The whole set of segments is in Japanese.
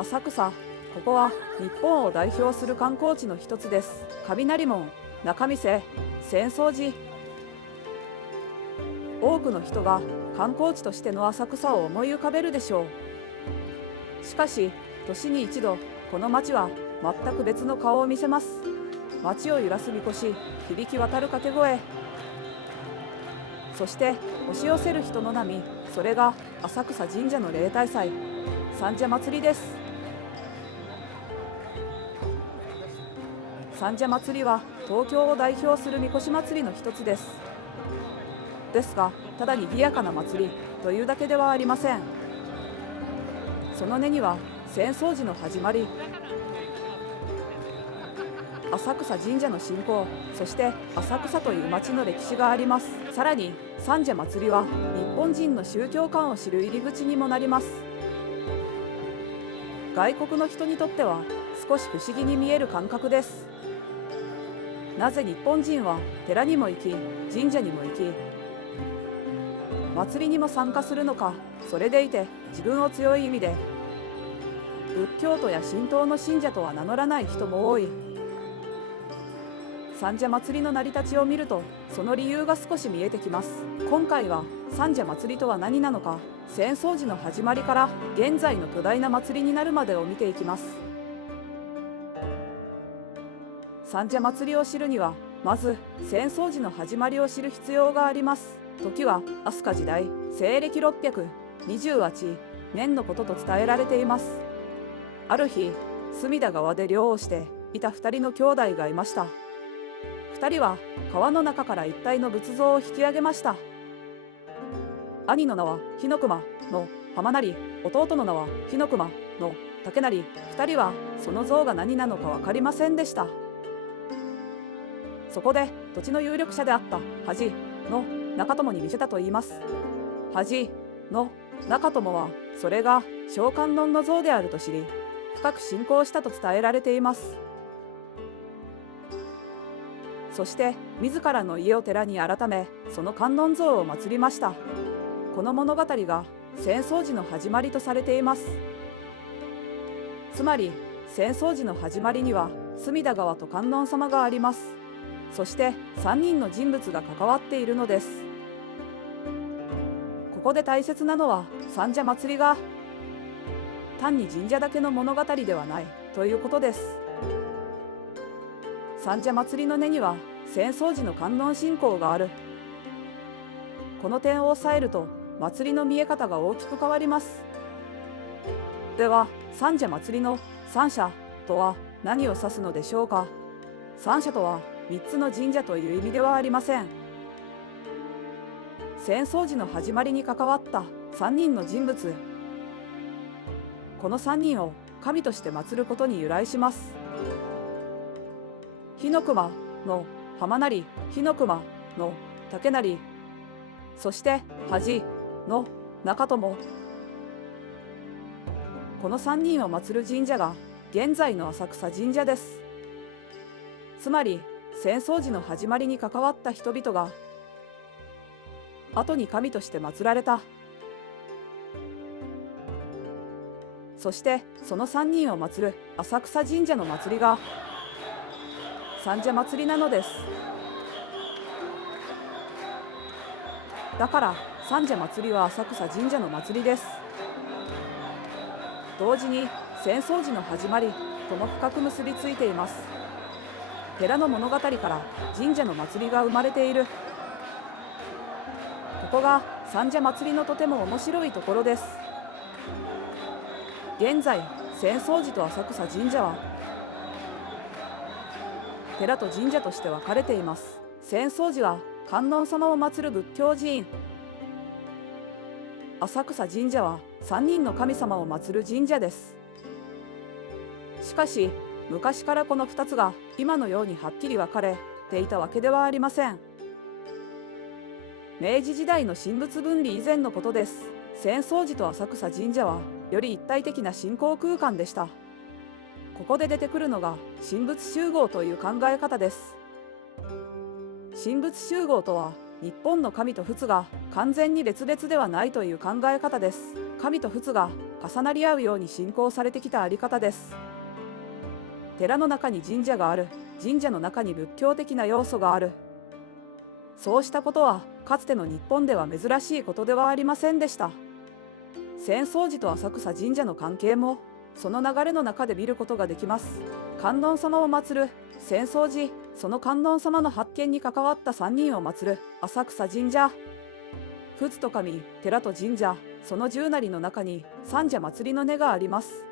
浅草、ここは日本を代表する観光地の一つです。雷門、仲見世、浅草寺。多くの人が観光地としての浅草を思い浮かべるでしょう。しかし、年に一度、この街は全く別の顔を見せます。街を揺らすみこし、響き渡る掛け声。そして押し寄せる人の波、それが浅草神社の例大祭、三社祭です。三社祭は東京を代表するみこし祭りの一つです。ですが、ただ賑やかな祭りというだけではありません。その根には浅草寺の始まり、浅草神社の信仰、そして浅草という町の歴史があります。さらに三社祭は日本人の宗教観を知る入り口にもなります。外国の人にとっては少し不思議に見える感覚です。なぜ日本人は寺にも行き、神社にも行き、祭りにも参加するのか。それでいて自分を強い意味で仏教徒や神道の信者とは名乗らない人も多い。三社祭の成り立ちを見ると、その理由が少し見えてきます。今回は三社祭とは何なのか、浅草寺の始まりから現在の巨大な祭りになるまでを見ていきます。三社祭を知るには、まず浅草寺の始まりを知る必要があります。時は飛鳥時代、西暦628年のことと伝えられています。ある日、隅田川で漁をしていた2人の兄弟がいました。2人は川の中から一体の仏像を引き上げました。兄の名は日の熊の浜成、弟の名は日の熊の竹成。2人はその像が何なのか分かりませんでした。そこで土地の有力者であった恥の長友に見せたといいます。恥の長友はそれが小観音の像であると知り、深く信仰したと伝えられています。そして自らの家を寺に改め、その観音像を祀りました。この物語が浅草寺の始まりとされています。つまり浅草寺の始まりには隅田川と観音様があります。そして3人の人物が関わっているのです。ここで大切なのは、三社祭が単に神社だけの物語ではないということです。三社祭の根には浅草寺の観音信仰がある。この点を押さえると祭りの見え方が大きく変わります。では、三社祭の三社とは何を指すのでしょうか。三社とは3つの神社という意味ではありません。浅草寺の始まりに関わった3人の人物、この3人を神として祀ることに由来します。日の熊の浜成、日の熊の竹成、そして恥の長友。この3人を祀る神社が現在の浅草神社です。つまり浅草寺の始まりに関わった人々が後に神として祀られた。そしてその3人を祀る浅草神社の祭りが三社祭なのです。だから三社祭は浅草神社の祭りです。同時に浅草寺の始まりとも深く結びついています。寺の物語から神社の祭りが生まれている。ここが三社祭のとても面白いところです。現在浅草寺と浅草神社は寺と神社として分かれています。浅草寺は観音様を祀る仏教寺院、浅草神社は3人の神様を祀る神社です。しかし昔からこの2つが今のようにはっきり分かれていたわけではありません。明治時代の神仏分離以前のことです。浅草寺と浅草神社はより一体的な信仰空間でした。ここで出てくるのが神仏集合という考え方です。神仏集合とは日本の神と仏が完全に別々ではないという考え方です。神と仏が重なり合うように信仰されてきたあり方です。寺の中に神社がある。神社の中に仏教的な要素がある。そうしたことはかつての日本では珍しいことではありませんでした。浅草寺と浅草神社の関係もその流れの中で見ることができます。観音様を祀る浅草寺、その観音様の発見に関わった3人を祀る浅草神社、仏と神、寺と神社、その十なりの中に三社祭りの根があります。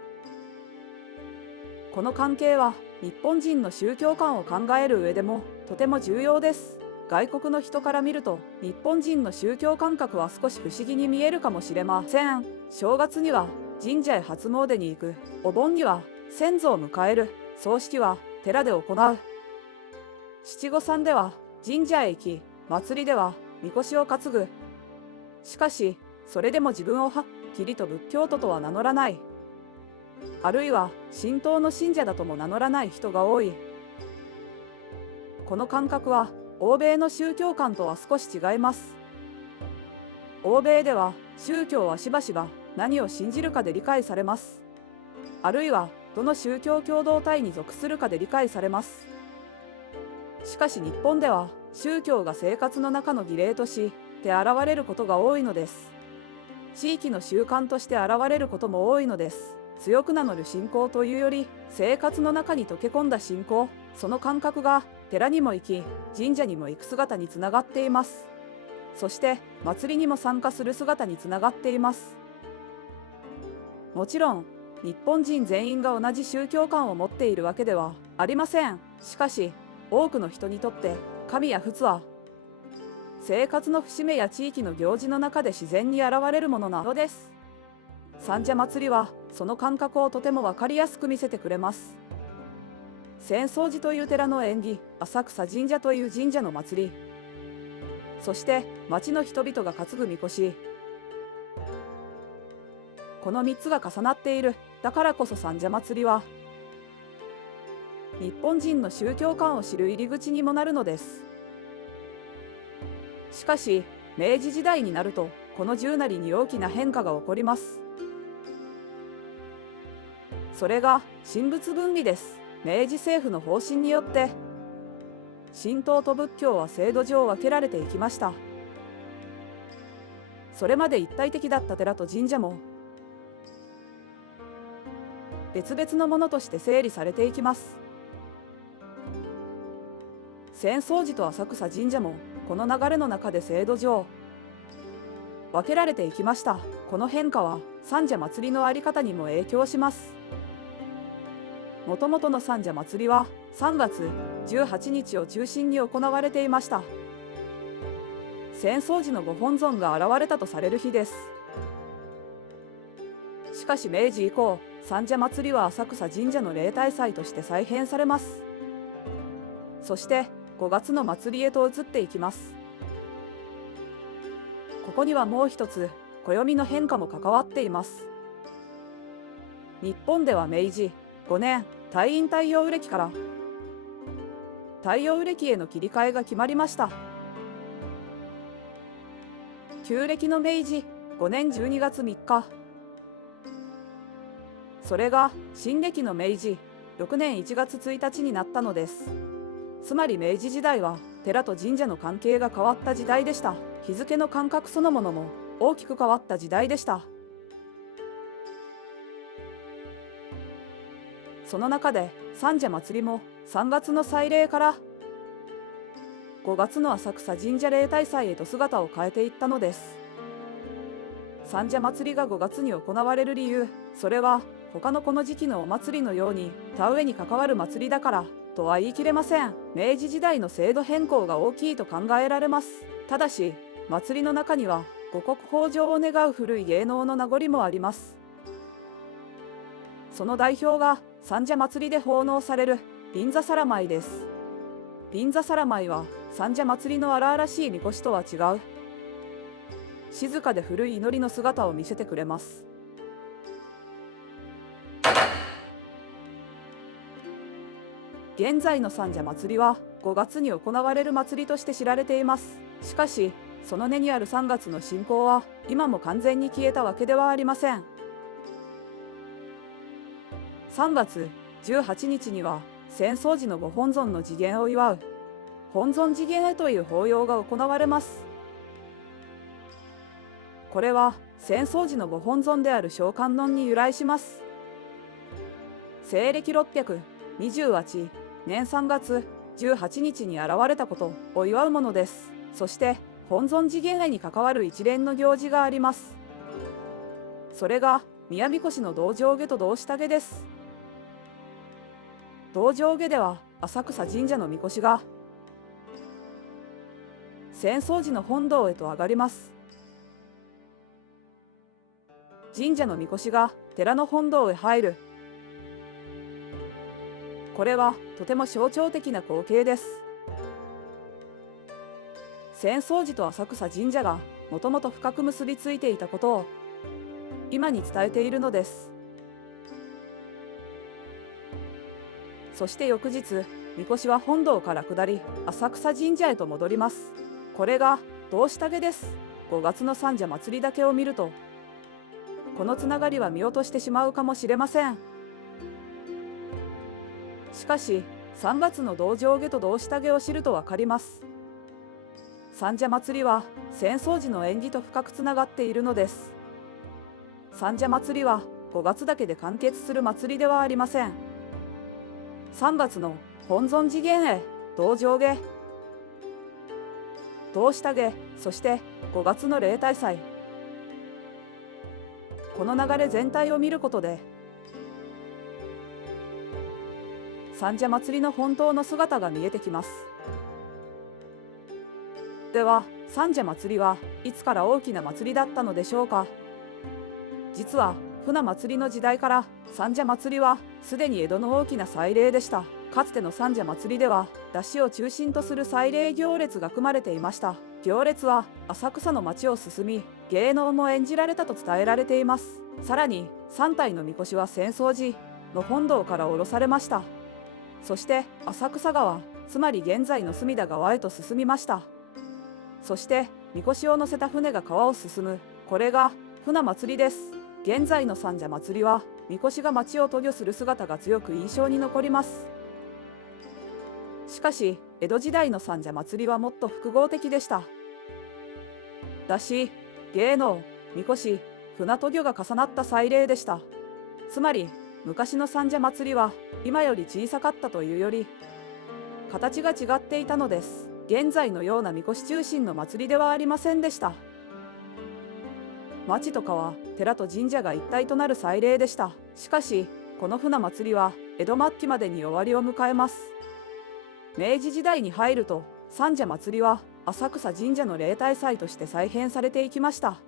この関係は日本人の宗教観を考える上でもとても重要です。外国の人から見ると日本人の宗教感覚は少し不思議に見えるかもしれません。正月には神社へ初詣に行く。お盆には先祖を迎える。葬式は寺で行う。七五三では神社へ行き、祭りではみこしを担ぐ。しかしそれでも自分をはっきりと仏教徒とは名乗らない。あるいは神道の信者だとも名乗らない人が多い。この感覚は欧米の宗教観とは少し違います。欧米では宗教はしばしば何を信じるかで理解されます。あるいはどの宗教共同体に属するかで理解されます。しかし日本では宗教が生活の中の儀礼として現れることが多いのです。地域の習慣として現れることも多いのです。強く名乗る信仰というより生活の中に溶け込んだ信仰、その感覚が寺にも行き神社にも行く姿につながっています。そして祭りにも参加する姿につながっています。もちろん日本人全員が同じ宗教観を持っているわけではありません。しかし多くの人にとって神や仏は生活の節目や地域の行事の中で自然に現れるものなのです。三社祭りはその感覚をとても分かりやすく見せてくれます。浅草寺という寺の縁起、浅草神社という神社の祭り、そして町の人々が担ぐみこし、この3つが重なっている。だからこそ三社祭りは日本人の宗教観を知る入り口にもなるのです。しかし明治時代になるとこの十なりに大きな変化が起こります。それが神仏分離です。明治政府の方針によって神道と仏教は制度上分けられていきました。それまで一体的だった寺と神社も別々のものとして整理されていきます。浅草寺と浅草神社もこの流れの中で制度上分けられていきました。この変化は三社祭りのあり方にも影響します。もともとの三社祭りは3月18日を中心に行われていました。浅草寺のご本尊が現れたとされる日です。しかし明治以降、三社祭りは浅草神社の例大祭として再編されます。そして5月の祭りへと移っていきます。ここにはもう一つ暦の変化も関わっています。日本では明治5年太陰太陽暦から太陽暦への切り替えが決まりました。旧暦の明治5年12月3日、それが新暦の明治6年1月1日になったのです。つまり明治時代は寺と神社の関係が変わった時代でした。日付の感覚そのものも大きく変わった時代でした。その中で三社祭りも3月の祭礼から5月の浅草神社例大祭へと姿を変えていったのです。三社祭りが5月に行われる理由、それは他のこの時期のお祭りのように田植えに関わる祭りだからとは言い切れません。明治時代の制度変更が大きいと考えられます。ただし祭りの中には五穀豊穣を願う古い芸能の名残もあります。その代表が三社祭りで奉納される輪座皿舞です。輪座皿舞は三社祭りの荒々しいみこしとは違う静かで古い祈りの姿を見せてくれます。現在の三社祭りは5月に行われる祭りとして知られています。しかし、その根にある3月の信仰は今も完全に消えたわけではありません。3月18日には戦争時のご本尊の次元を祝う本尊次元へという法要が行われます。これは戦争時のご本尊である小観音に由来します。西暦628年3月18日に現れたことを祝うものです。そして本尊次元へに関わる一連の行事があります。それが宮神輿の道上下と同下下です。道上下では浅草神社の神輿が浅草寺の本堂へと上がります。神社の神輿が寺の本堂へ入る。これはとても象徴的な光景です。浅草寺と浅草神社がもともと深く結びついていたことを今に伝えているのです。そして翌日、神輿は本堂から下り浅草神社へと戻ります。これが道下下です。5月の三社祭りだけを見るとこのつながりは見落としてしまうかもしれません。しかし3月の道上下と道下下を知ると分かります。三社祭りは浅草寺の縁起と深くつながっているのです。三社祭りは5月だけで完結する祭りではありません。3月の本尊次元へ道上下道下下、そして5月の例大祭、この流れ全体を見ることで三社祭りの本当の姿が見えてきます。では三社祭りはいつから大きな祭りだったのでしょうか。実は船祭りの時代から三社祭りはすでに江戸の大きな祭礼でした。かつての三社祭りでは山車を中心とする祭礼行列が組まれていました。行列は浅草の街を進み芸能も演じられたと伝えられています。さらに3体の神輿は浅草寺の本堂から下ろされました。そして浅草川、つまり現在の隅田川へと進みました。そして神輿を乗せた船が川を進む、これが船祭りです。現在の三社祭りは神輿が街を渡御する姿が強く印象に残ります。しかし江戸時代の三社祭りはもっと複合的でした。山車、芸能、神輿、船渡御が重なった祭礼でした。つまり昔の三社祭りは今より小さかったというより形が違っていたのです。現在のような神輿中心の祭りではありませんでした。町と川、寺と神社が一体となる祭礼でした。しかしこの船祭りは江戸末期までに終わりを迎えます。明治時代に入ると三社祭りは浅草神社の例大祭として再編されていきました。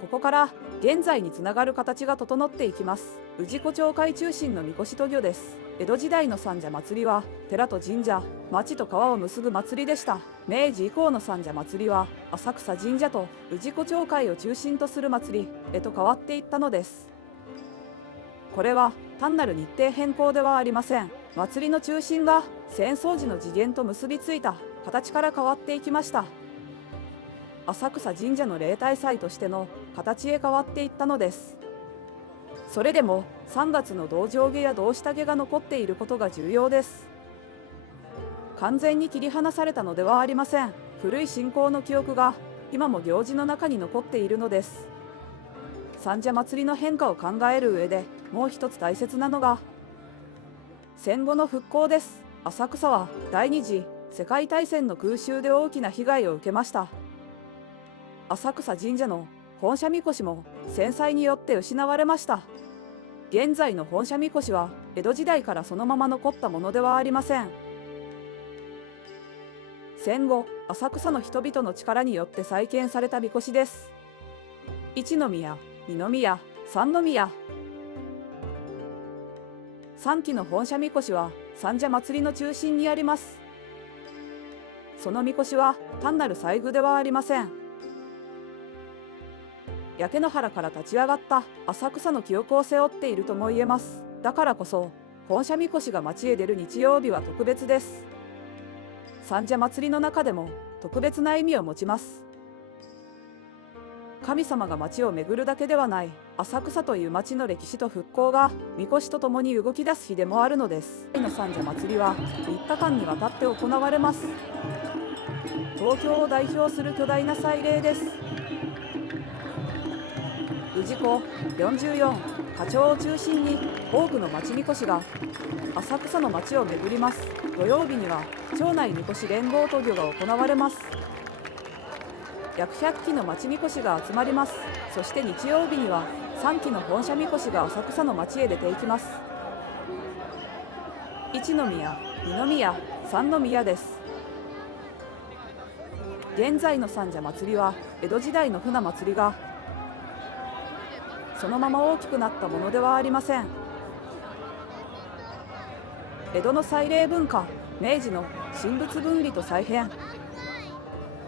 ここから現在につながる形が整っていきます。氏子町会中心の神輿渡御です。江戸時代の三社祭りは寺と神社、町と川を結ぶ祭りでした。明治以降の三社祭りは浅草神社と氏子町会を中心とする祭りへと変わっていったのです。これは単なる日程変更ではありません。祭りの中心が浅草寺の次元と結びついた形から変わっていきました。浅草神社の例大祭としての形へ変わっていったのです。それでも3月の道上下や道下下が残っていることが重要です。完全に切り離されたのではありません。古い信仰の記憶が今も行事の中に残っているのです。三社祭りの変化を考える上でもう一つ大切なのが戦後の復興です。浅草は第二次世界大戦の空襲で大きな被害を受けました。浅草神社の本社神輿も戦災によって失われました。現在の本社神輿は江戸時代からそのまま残ったものではありません。戦後浅草の人々の力によって再建された神輿です。一宮、二宮、三宮、3基の本社神輿は三社祭りの中心にあります。その神輿は単なる祭具ではありません。焼け野原から立ち上がった浅草の記憶を背負っているとも言えます。だからこそ本社みこしが町へ出る日曜日は特別です。三社祭りの中でも特別な意味を持ちます。神様が町を巡るだけではない浅草という町の歴史と復興がみこしとともに動き出す日でもあるのです。の三社祭りは3日間にわたって行われます。東京を代表する巨大な祭礼です。氏子44課長を中心に多くの町みこしが浅草の町を巡ります。土曜日には町内みこし連合渡御が行われます。約100機の町みこしが集まります。そして日曜日には3機の本社みこしが浅草の町へ出ていきます。一宮、二宮、三宮です。現在の三社祭りは江戸時代の船祭りがそのまま大きくなったものではありません。江戸の祭礼文化、明治の神仏分離と再編、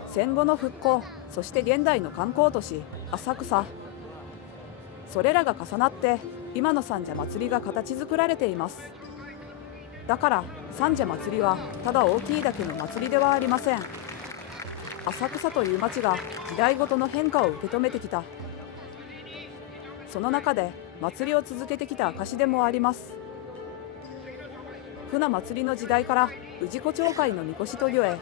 戦後の復興、そして現代の観光都市浅草、それらが重なって今の三社祭りが形作られています。だから三社祭りはただ大きいだけの祭りではありません。浅草という町が時代ごとの変化を受け止めてきた、その中で祭りを続けてきた証でもあります。船祭りの時代から氏子町会のみこし渡御へ、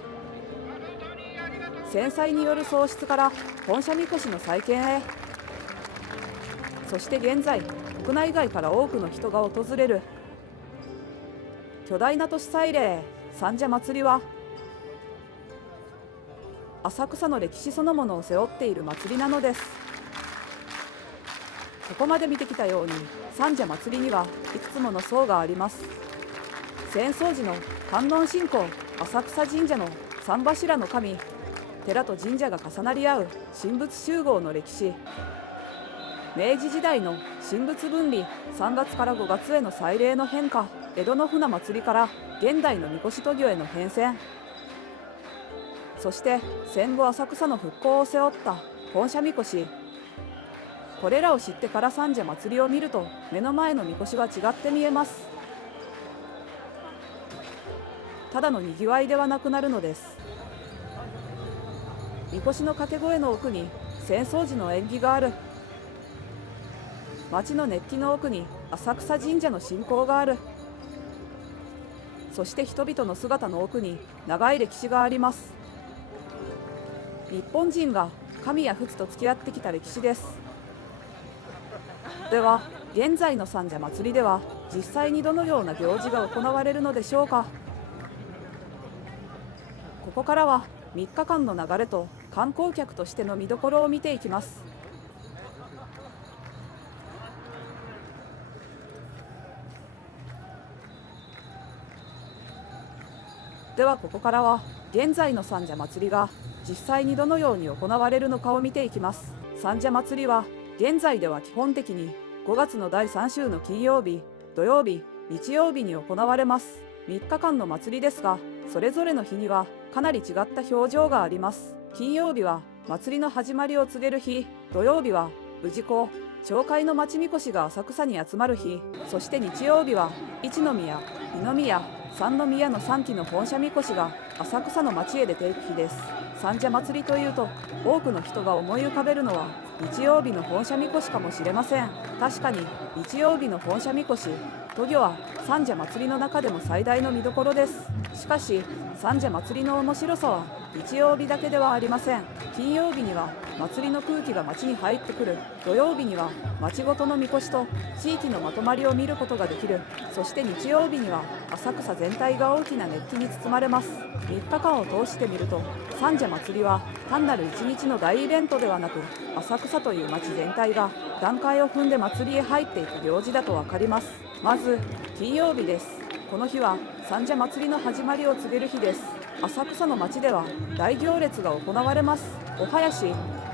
戦災による喪失から本社みこしの再建へ、そして現在国内外から多くの人が訪れる巨大な都市祭礼三社祭りは浅草の歴史そのものを背負っている祭りなのです。ここまで見てきたように三社祭りにはいくつもの層があります。浅草寺の観音信仰、浅草神社の三柱の神、寺と神社が重なり合う神仏集合の歴史、明治時代の神仏分離、3月から5月への祭礼の変化、江戸の船祭りから現代のみこし渡御への変遷、そして戦後浅草の復興を背負った本社みこし、これらを知ってから三社祭りを見ると目の前のみこしは違って見えます。ただのにぎわいではなくなるのです。みこしの掛け声の奥に浅草寺の縁起がある。町の熱気の奥に浅草神社の信仰がある。そして人々の姿の奥に長い歴史があります。日本人が神や仏と付き合ってきた歴史です。では現在の三社祭りでは実際にどのような行事が行われるのでしょうか。ここからは3日間の流れと観光客としての見どころを見ていきます。ではここからは現在の三社祭りが実際にどのように行われるのかを見ていきます。三社祭りは現在では基本的に5月の第3週の金曜日、土曜日、日曜日に行われます。3日間の祭りですが、それぞれの日にはかなり違った表情があります。金曜日は祭りの始まりを告げる日、土曜日は氏子、町会の町みこしが浅草に集まる日、そして日曜日は一宮、二宮、三宮の3基の本社みこしが浅草の町へ出ていく日です。三社祭りというと多くの人が思い浮かべるのは日曜日の本社みこしかもしれません。確かに日曜日の本社みこし渡御は三社祭りの中でも最大の見どころです。しかし三社祭りの面白さは日曜日だけではありません。金曜日には祭りの空気が街に入ってくる。土曜日には町ごとのみこしと地域のまとまりを見ることができる。そして日曜日には浅草全体が大きな熱気に包まれます。3日間を通してみると三社祭りは単なる一日の大イベントではなく、浅草という町全体が段階を踏んで祭りへ入っていく行事だと分かります。まず金曜日です。この日は三社祭りの始まりを告げる日です。浅草の町では大行列が行われます。お囃子、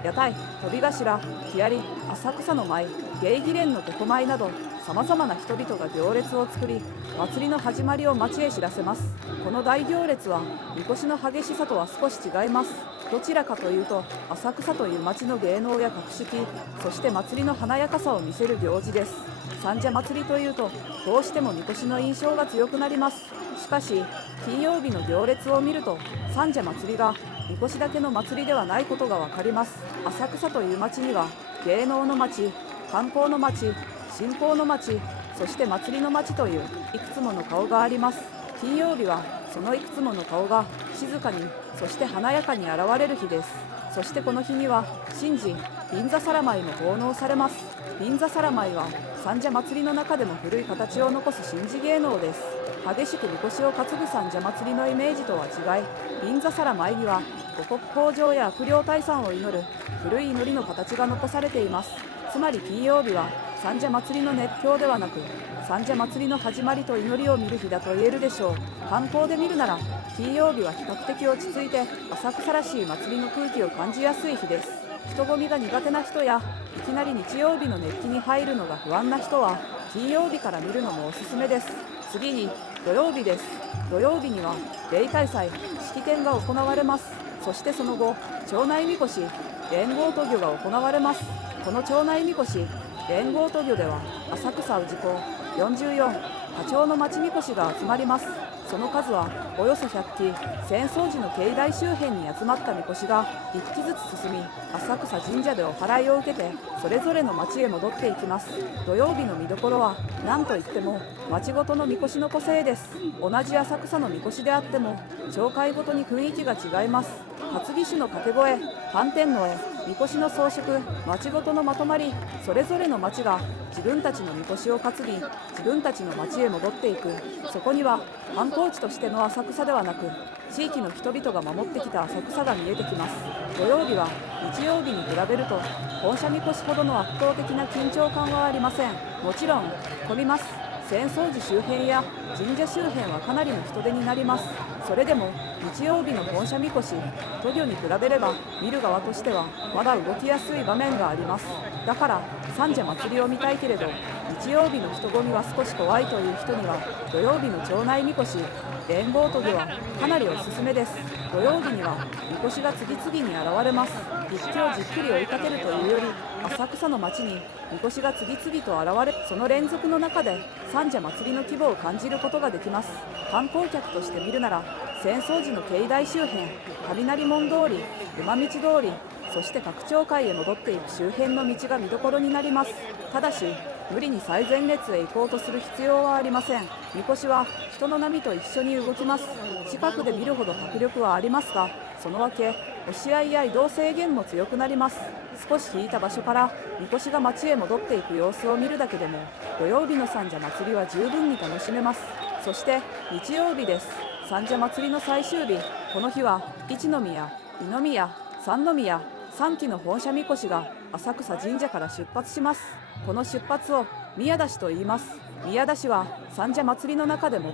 屋台、飛び頭、木遣り、浅草の舞、芸儀連の床舞などさまざまな人々が行列を作り、祭りの始まりを町へ知らせます。この大行列はみこしの激しさとは少し違います。どちらかというと浅草という町の芸能や格式、そして祭りの華やかさを見せる行事です。三社祭りというとどうしてもみこしの印象が強くなります。しかし金曜日の行列を見ると三社祭りがみこしだけの祭りではないことがわかります。浅草という町には芸能の町、観光の町、信仰の町、そして祭りの町といういくつもの顔があります。金曜日はそのいくつもの顔が静かに、そして華やかに現れる日です。そしてこの日には神事銀座皿舞も奉納されます。銀座皿舞は三社祭りの中でも古い形を残す神事芸能です。激しくみこしを担ぐ三社祭りのイメージとは違い、銀座皿舞には五穀豊穣や悪霊退散を祈る古い祈りの形が残されています。つまり金曜日は三社祭りの熱狂ではなく、三社祭りの始まりと祈りを見る日だと言えるでしょう。観光で見るなら金曜日は比較的落ち着いて浅草らしい祭りの空気を感じやすい日です。人混みが苦手な人やいきなり日曜日の熱気に入るのが不安な人は金曜日から見るのもおすすめです。次に土曜日です。土曜日には例大祭、式典が行われます。そしてその後、町内みこし、連合渡御が行われます。この町内みこし、連合渡御では浅草氏子44課長の町みこしが集まります。その数はおよそ100基。浅草寺の境内周辺に集まったみこしが1基ずつ進み、浅草神社でお祓いを受けてそれぞれの町へ戻っていきます。土曜日の見どころは何といっても町ごとのみこしの個性です。同じ浅草のみこしであっても町会ごとに雰囲気が違います。担ぎ師の掛け声、反転の絵、みこしの装飾、町ごとのまとまり、それぞれの町が自分たちのみこしを担ぎ自分たちの町へ戻っていく。そこには観光地としての浅草ではなく、地域の人々が守ってきた浅草が見えてきます。土曜日は日曜日に比べると本社みこしほどの圧倒的な緊張感はありません。もちろん混みます。浅草寺周辺や神社周辺はかなりの人出になります。それでも日曜日の本社みこし、渡御に比べれば見る側としてはまだ動きやすい場面があります。だから三社祭りを見たいけれど日曜日の人混みは少し怖いという人には土曜日の町内みこし、連合渡御はかなりおすすめです。土曜日にはみこしが次々に現れます。一気をじっくり追いかけるというより、浅草の街にみこしが次々と現れ、その連続の中で三社祭りの規模を感じることができます。観光客として見るなら浅草寺の境内周辺、雷門通り、馬道通り、そして拡張会へ戻っていく周辺の道が見どころになります。ただし無理に最前列へ行こうとする必要はありません。みこしは人の波と一緒に動きます。近くで見るほど迫力はありますが、そのわけ押し合いや移動制限も強くなります。少し引いた場所からみこしが町へ戻っていく様子を見るだけでも土曜日の三社祭りは十分に楽しめます。そして日曜日です。三社祭りの最終日、この日は一宮、二宮、三宮、3基の本社みこしが浅草神社から出発します。この出発を宮出しと言います。宮出しは三社祭りの中でも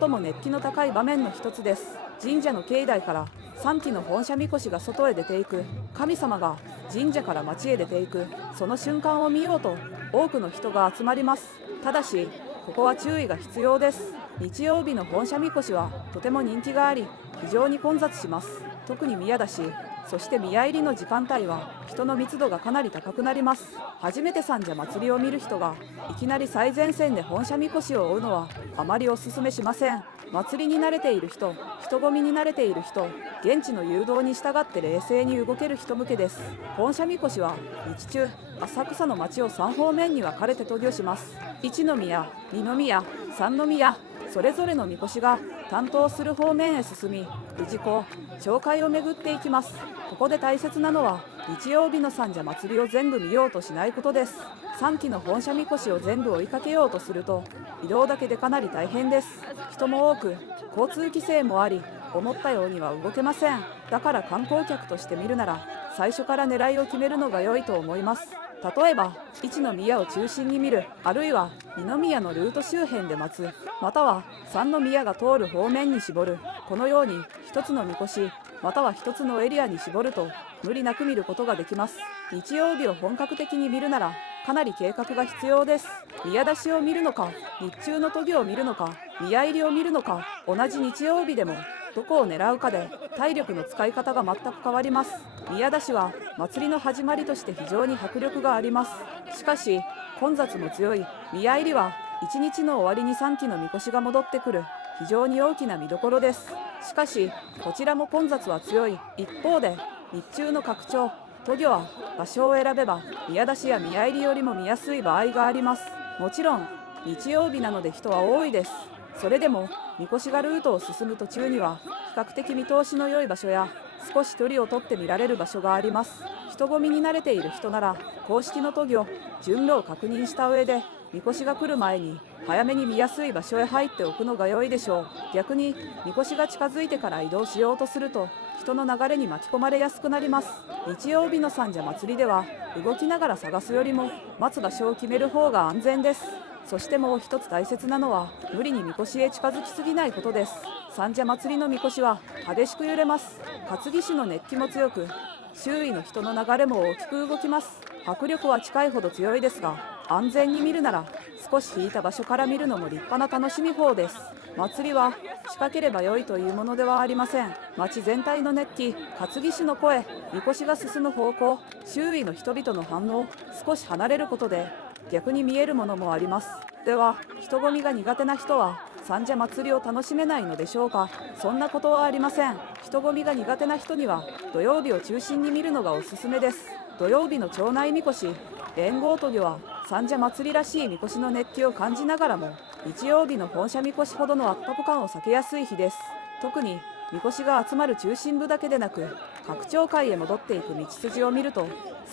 最も熱気の高い場面の一つです。神社の境内から3基の本社みこしが外へ出ていく、神様が神社から町へ出ていく、その瞬間を見ようと多くの人が集まります。ただしここは注意が必要です。日曜日の本社みこしはとても人気があり非常に混雑します。特に宮出し、そして宮入りの時間帯は人の密度がかなり高くなります。初めて三社祭りを見る人がいきなり最前線で本社みこしを追うのはあまりお勧めしません。祭りに慣れている人、人混みに慣れている人、現地の誘導に従って冷静に動ける人向けです。本社みこしは日中浅草の街を3方面に分かれて渡御します。一宮、二宮、三宮、それぞれのみこしが担当する方面へ進み、氏子、町会を巡っていきます。ここで大切なのは日曜日の三社祭りを全部見ようとしないことです。3基の本社みこしを全部追いかけようとすると移動だけでかなり大変です。人も多く交通規制もあり、思ったようには動けません。だから観光客として見るなら最初から狙いを決めるのが良いと思います。例えば一宮を中心に見る、あるいは二宮のルート周辺で待つ、または三宮が通る方面に絞る。このように一つのみこし、または一つのエリアに絞ると無理なく見ることができます。日曜日を本格的に見るならかなり計画が必要です。宮出しを見るのか、日中の研ぎを見るのか、宮入りを見るのか、同じ日曜日でもどこを狙うかで体力の使い方が全く変わります。宮出しは祭りの始まりとして非常に迫力があります。しかし混雑も強い宮入りは一日の終わりに3基の神輿が戻ってくる非常に大きな見どころです。しかしこちらも混雑は強い一方で、日中の拡張渡御は場所を選べば宮出しや宮入りよりも見やすい場合があります。もちろん日曜日なので人は多いです。それでも神輿がルートを進む途中には比較的見通しの良い場所や少し距離をとって見られる場所があります。人混みに慣れている人なら公式の渡御順路を確認した上で神輿が来る前に早めに見やすい場所へ入っておくのが良いでしょう。逆に神輿が近づいてから移動しようとすると人の流れに巻き込まれやすくなります。日曜日の三社祭りでは動きながら探すよりも待つ場所を決める方が安全です。そしてもう一つ大切なのは無理に神輿へ近づきすぎないことです。三社祭りの神輿は激しく揺れます。担ぎ師の熱気も強く、周囲の人の流れも大きく動きます。迫力は近いほど強いですが、安全に見るなら少し引いた場所から見るのも立派な楽しみ方です。祭りは仕掛ければ良いというものではありません。街全体の熱気、担ぎ師の声、神輿が進む方向、周囲の人々の反応、少し離れることで逆に見えるものもあります。では人混みが苦手な人は三社祭りを楽しめないのでしょうか。そんなことはありません。人混みが苦手な人には土曜日を中心に見るのがおすすめです。土曜日の町内みこし連合渡御は三社祭りらしいみこしの熱気を感じながらも日曜日の本社みこしほどの圧迫感を避けやすい日です。特にみこしが集まる中心部だけでなく拡張会へ戻っていく道筋を見ると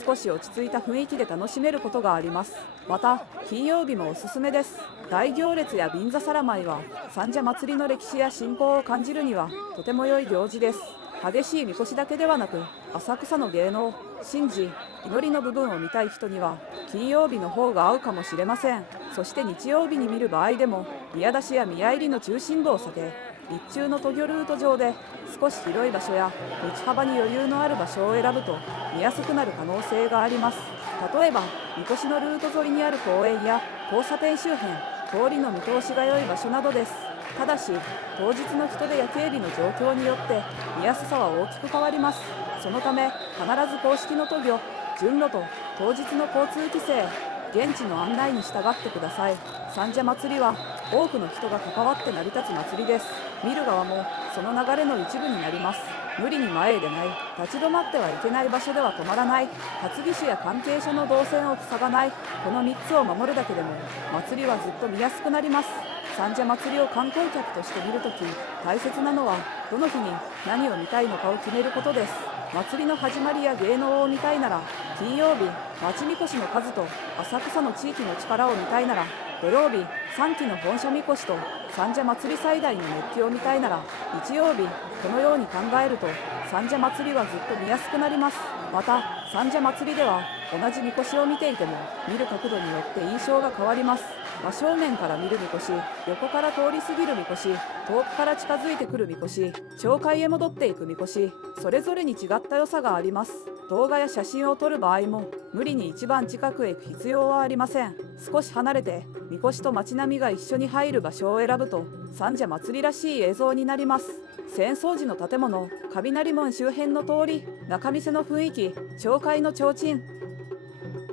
少し落ち着いた雰囲気で楽しめることがあります。また金曜日もおすすめです。大行列や便座さら舞は三社祭りの歴史や信仰を感じるにはとても良い行事です。激しいみこしだけではなく浅草の芸能、神事、祈りの部分を見たい人には金曜日の方が合うかもしれません。そして日曜日に見る場合でも宮出しや宮入りの中心部を避け日中の渡御ルート上で少し広い場所や道幅に余裕のある場所を選ぶと見やすくなる可能性があります。例えばみこしのルート沿いにある公園や交差点周辺、通りの見通しが良い場所などです。ただし当日の人出や警備の状況によって見やすさは大きく変わります。そのため必ず公式の渡御、順路と当日の交通規制、現地の案内に従ってください。三社祭りは多くの人が関わって成り立つ祭りです。見る側もその流れの一部になります。無理に前へ出ない、立ち止まってはいけない場所では止まらない、担ぎ師や関係者の動線を塞がない、この3つを守るだけでも祭りはずっと見やすくなります。三社祭りを観光客として見るとき、大切なのはどの日に何を見たいのかを決めることです。祭りの始まりや芸能を見たいなら金曜日、町みこしの数と浅草の地域の力を見たいなら土曜日、3基の本社みこしと三社祭り最大の熱気を見たいなら日曜日、このように考えると三社祭りはずっと見やすくなります。また三社祭りでは同じみこしを見ていても見る角度によって印象が変わります。真正面から見るみこし、横から通り過ぎるみこし、遠くから近づいてくるみこし、町会へ戻っていくみこし、それぞれに違った良さがあります。動画や写真を撮る場合も無理に一番近くへ行く必要はありません。少し離れてみこしと街並みが一緒に入る場所を選ぶと三社祭りらしい映像になります。浅草寺の建物、雷門周辺の通り、仲見世の雰囲気、町会の提灯、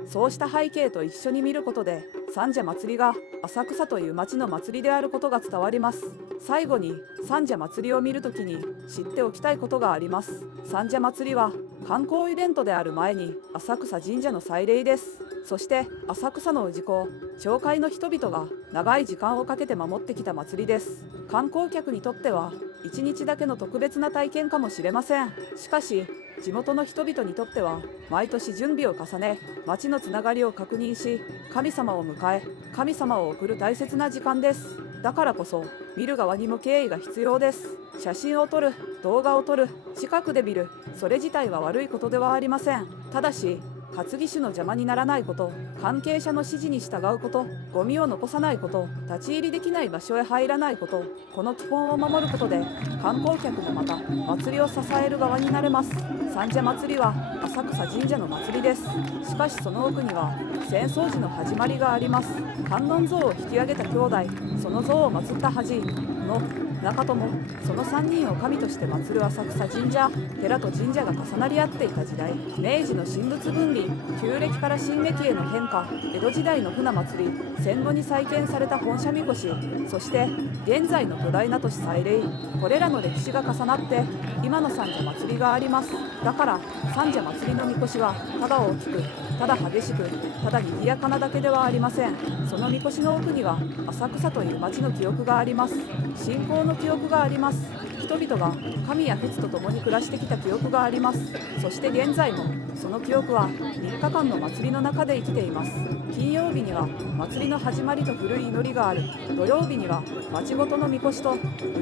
そうした背景と一緒に見ることで三社祭りが浅草という町の祭りであることが伝わります。最後に三社祭りを見るときに知っておきたいことがあります。三社祭りは観光イベントである前に浅草神社の祭礼です。そして浅草の氏子、町会の人々が長い時間をかけて守ってきた祭りです。観光客にとっては1日だけの特別な体験かもしれません。しかし地元の人々にとっては毎年準備を重ね、町のつながりを確認し、神様を迎え、神様を送る大切な時間です。だからこそ見る側にも敬意が必要です。写真を撮る、動画を撮る、近くで見る、それ自体は悪いことではありません。ただし担ぎ手の邪魔にならないこと、関係者の指示に従うこと、ゴミを残さないこと、立ち入りできない場所へ入らないこと、この基本を守ることで観光客もまた祭りを支える側になれます。三社祭りは浅草神社の祭りです。しかしその奥には浅草寺の始まりがあります。観音像を引き上げた兄弟、その像を祀った恥の中友、その3人を神として祀る浅草神社。寺と神社が重なり合っていた時代、明治の神仏分離、旧暦から新暦への変化、江戸時代の船祭り、戦後に再建された本社みこし、そして現在の巨大な都市祭礼、これらの歴史が重なって今の三社祭りがあります。だから三社祭りのみこしはただ大きく、ただ激しく、ただ賑やかなだけではありません。そのみこしの奥には浅草という町の記憶があります。信仰の記憶があります。人々が神や鉄と共に暮らしてきた記憶があります。そして現在もその記憶は3日間の祭りの中で生きています。金曜日には祭りの始まりと古い祈りがある。土曜日には町ごとのみこしと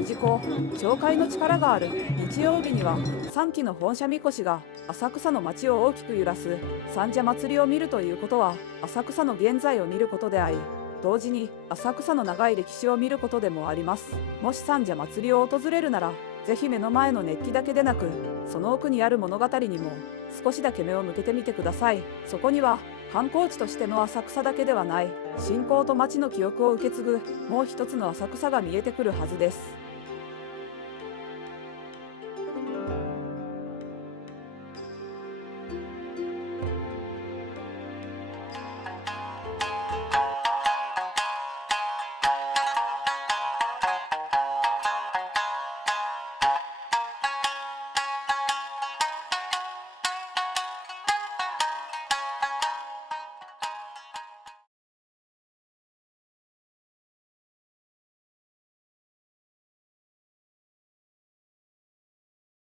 氏子、町会の力がある。日曜日には3基の本社みこしが浅草の町を大きく揺らす。三社祭りを見るということは浅草の現在を見ることであり、同時に浅草の長い歴史を見ることでもあります。もし三社祭りを訪れるなら、ぜひ目の前の熱気だけでなく、その奥にある物語にも少しだけ目を向けてみてください。そこには観光地としての浅草だけではない、信仰と町の記憶を受け継ぐもう一つの浅草が見えてくるはずです。